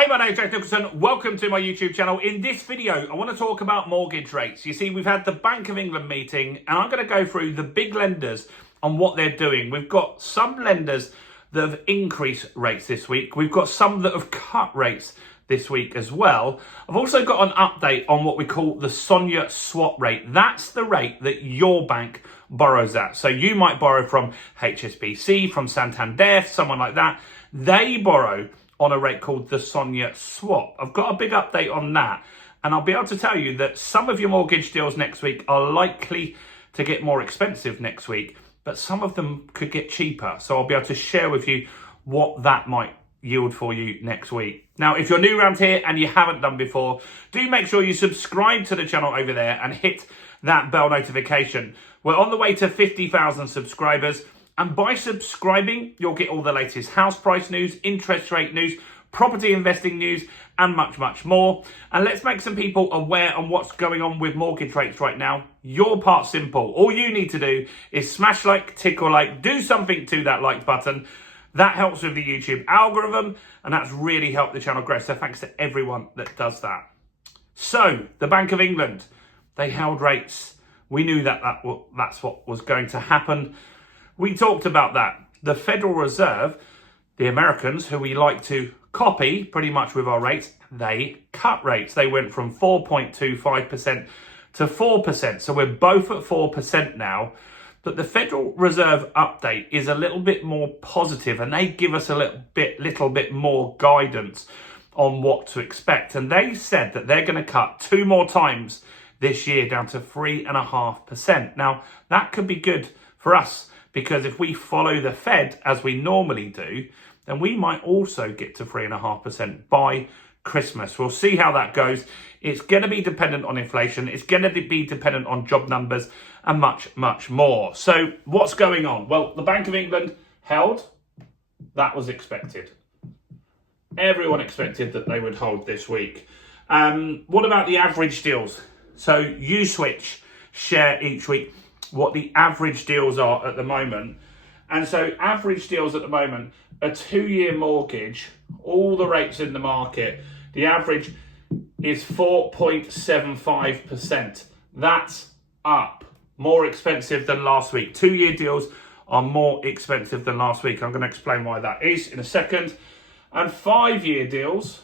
Hey, my name's Jack Nicholson. Welcome to my YouTube channel. In this video, I want to talk about mortgage rates. You see, we've had the Bank of England meeting, and I'm going to go through the big lenders on what they're doing. We've got some lenders that have increased rates this week. We've got some that have cut rates this week as well. I've also got an update on what we call the Sonia swap rate. That's the rate that your bank borrows at. So you might borrow from HSBC, from Santander, someone like that. They borrow on a rate called the Sonia swap. I've got a big update on that, and I'll be able to tell you that some of your mortgage deals next week are likely to get more expensive next week, but some of them could get cheaper. So I'll be able to share with you what that might yield for you next week. Now, if you're new around here and you haven't done before, do make sure you subscribe to the channel over there and hit that bell notification. We're on the way to 50,000 subscribers. And by subscribing, you'll get all the latest house price news, interest rate news, property investing news, and much, much more. And let's make some people aware on what's going on with mortgage rates right now. Your part's simple. All you need to do is smash like, tickle like, do something to that like button. That helps with the YouTube algorithm, and that's really helped the channel grow. So thanks to everyone that does that. So the Bank of England, they held rates. We knew that's what was going to happen. We talked about that. The Federal Reserve, the Americans, who we like to copy pretty much with our rates, they cut rates. They went from 4.25% to 4%. So we're both at 4% now. But the Federal Reserve update is a little bit more positive, and they give us a little bit more guidance on what to expect. And they said that they're going to cut 2 more times this year down to 3.5%. Now, that could be good for us, because if we follow the Fed as we normally do, then we might also get to 3.5% by Christmas. We'll see how that goes. It's going to be dependent on inflation. It's going to be dependent on job numbers and much, much more. So what's going on? Well, the Bank of England held. That was expected. Everyone expected that they would hold this week. What about the average deals? So you share each week what the average deals are at the moment. And so average deals at the moment, a 2-year mortgage, all the rates in the market, the average is 4.75%. That's up, more expensive than last week. 2-year deals are more expensive than last week. I'm going to explain why that is in a second. And 5-year deals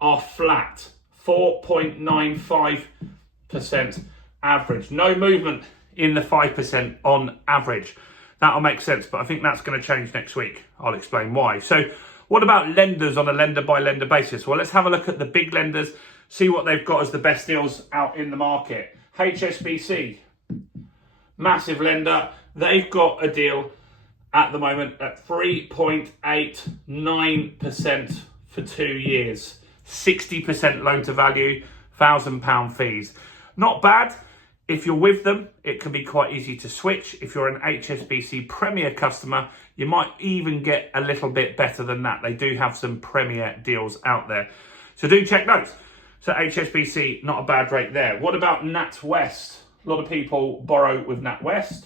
are flat, 4.95% average. No movement in the 5% on average. That'll make sense, but I think that's going to change next week. I'll explain why. So what about lenders on a lender by lender basis? Well, let's have a look at the big lenders, see what they've got as the best deals out in the market. HSBC, massive lender. They've got a deal at the moment at 3.89% for 2 years. 60% loan to value, £1,000 fees. Not bad. If you're with them, it can be quite easy to switch. If you're an HSBC Premier customer, you might even get a little bit better than that. They do have some Premier deals out there. So do check those. So HSBC, not a bad rate there. What about NatWest? A lot of people borrow with NatWest.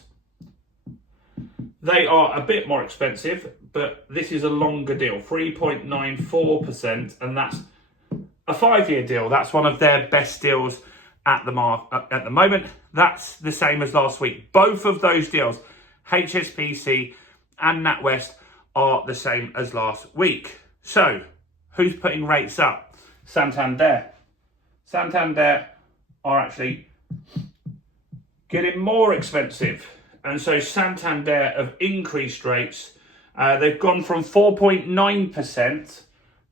They are a bit more expensive, but this is a longer deal, 3.94%, and that's a 5-year deal. That's one of their best deals at the moment. That's the same as last week. Both of those deals, HSBC and NatWest, are the same as last week. So who's putting rates up? Santander. Santander are actually getting more expensive. And so Santander have increased rates. They've gone from 4.9%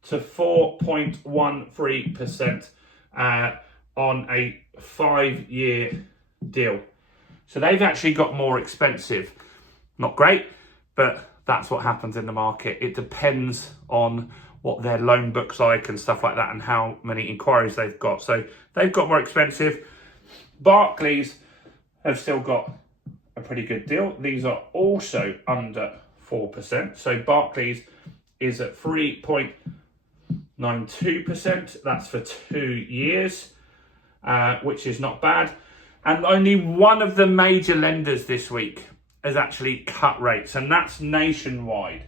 to 4.13% on a 5-year deal. So they've actually got more expensive. Not great, but that's what happens in the market. It depends on what their loan book's like and stuff like that, and how many inquiries they've got. So they've got more expensive. Barclays have still got a pretty good deal. These are also under 4%. So Barclays is at 3.92%. That's for 2 years. Which is not bad. And only one of the major lenders this week has actually cut rates, and that's nationwide.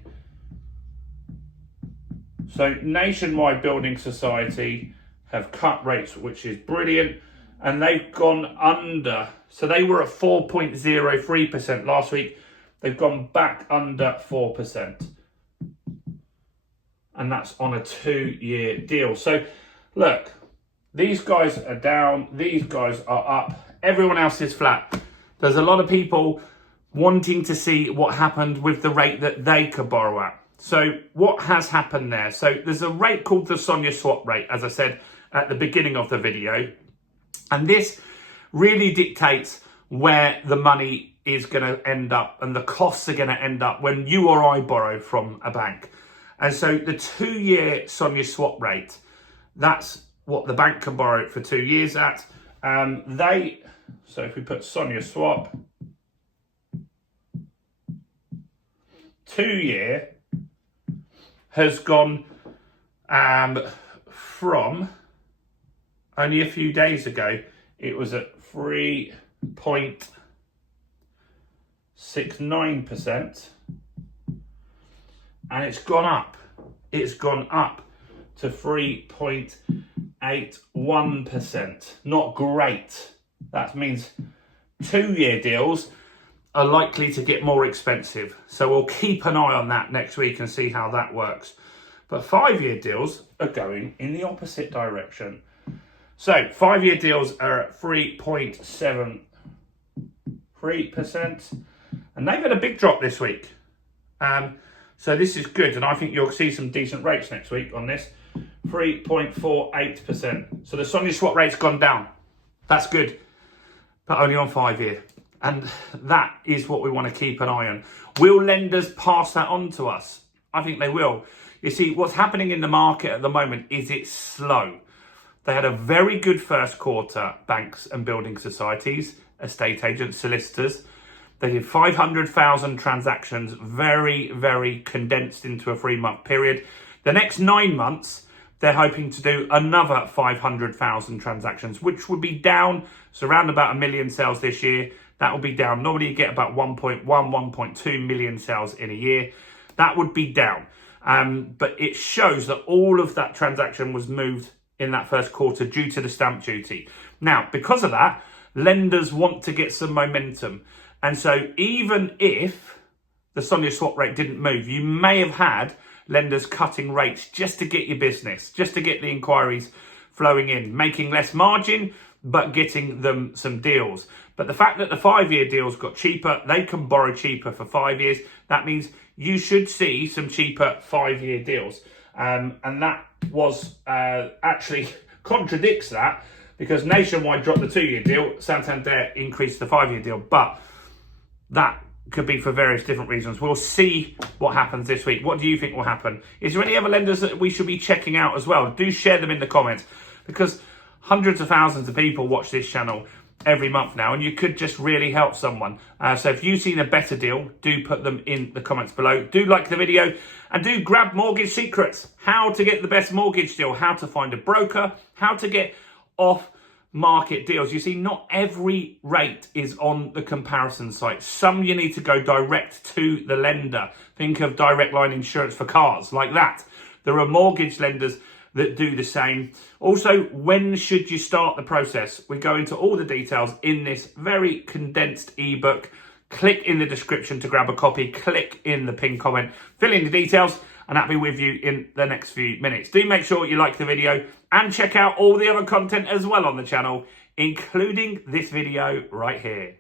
So Nationwide Building Society have cut rates, which is brilliant. And they've gone under. So they were at 4.03% last week. They've gone back under 4%. And that's on a 2-year deal. So look, these guys are down. These guys are up. Everyone else is flat. There's a lot of people wanting to see what happened with the rate that they could borrow at. So what has happened there? So there's a rate called the Sonia swap rate, as I said at the beginning of the video. And this really dictates where the money is going to end up and the costs are going to end up when you or I borrow from a bank. And so the 2-year Sonia swap rate, that's what the bank can borrow it for 2 years at. So if we put Sonia swap, 2-year has gone from only a few days ago, it was at 3.69%, and it's gone up. It's gone up to 3.81%. Not great. That means 2-year deals are likely to get more expensive. So we'll keep an eye on that next week and see how that works. But 5-year deals are going in the opposite direction. So 5-year deals are at 3.73%. And they've had a big drop this week. So this is good. And I think you'll see some decent rates next week on this. 3.48%. So the Sonia swap rate's gone down. That's good. But only on 5-year. And that is what we want to keep an eye on. Will lenders pass that on to us? I think they will. You see, what's happening in the market at the moment is it's slow. They had a very good first quarter, banks and building societies, estate agents, solicitors. They did 500,000 transactions, very, very condensed into a 3-month period. The next 9 months, they're hoping to do another 500,000 transactions, which would be down. So around about 1 million sales this year. That will be down. Normally you get about 1.2 million sales in a year. That would be down. But it shows that all of that transaction was moved in that first quarter due to the stamp duty. Now, because of that, lenders want to get some momentum. And so even if the Sonia swap rate didn't move, you may have had lenders cutting rates just to get your business, just to get the inquiries flowing in, making less margin, but getting them some deals. But the fact that the 5-year deals got cheaper, they can borrow cheaper for 5 years. That means you should see some cheaper 5-year deals. And that was actually contradicts that, because Nationwide dropped the 2-year deal, Santander increased the 5-year deal. But that could be for various different reasons. We'll see what happens this week. What do you think will happen? Is there any other lenders that we should be checking out as well? Do share them in the comments, because hundreds of thousands of people watch this channel every month now, and you could just really help someone. So if you've seen a better deal, do put them in the comments below. Do like the video, and do grab Mortgage Secrets. How to get the best mortgage deal, how to find a broker, how to get off market deals. You see, not every rate is on the comparison site. Some you need to go direct to the lender. Think of direct line insurance for cars, like that. There are mortgage lenders that do the same. Also, when should you start the process? We go into all the details in this very condensed ebook. Click in the description to grab a copy. Click in the pinned comment. Fill in the details, and I'll be with you in the next few minutes. Do make sure you like the video and check out all the other content as well on the channel, including this video right here.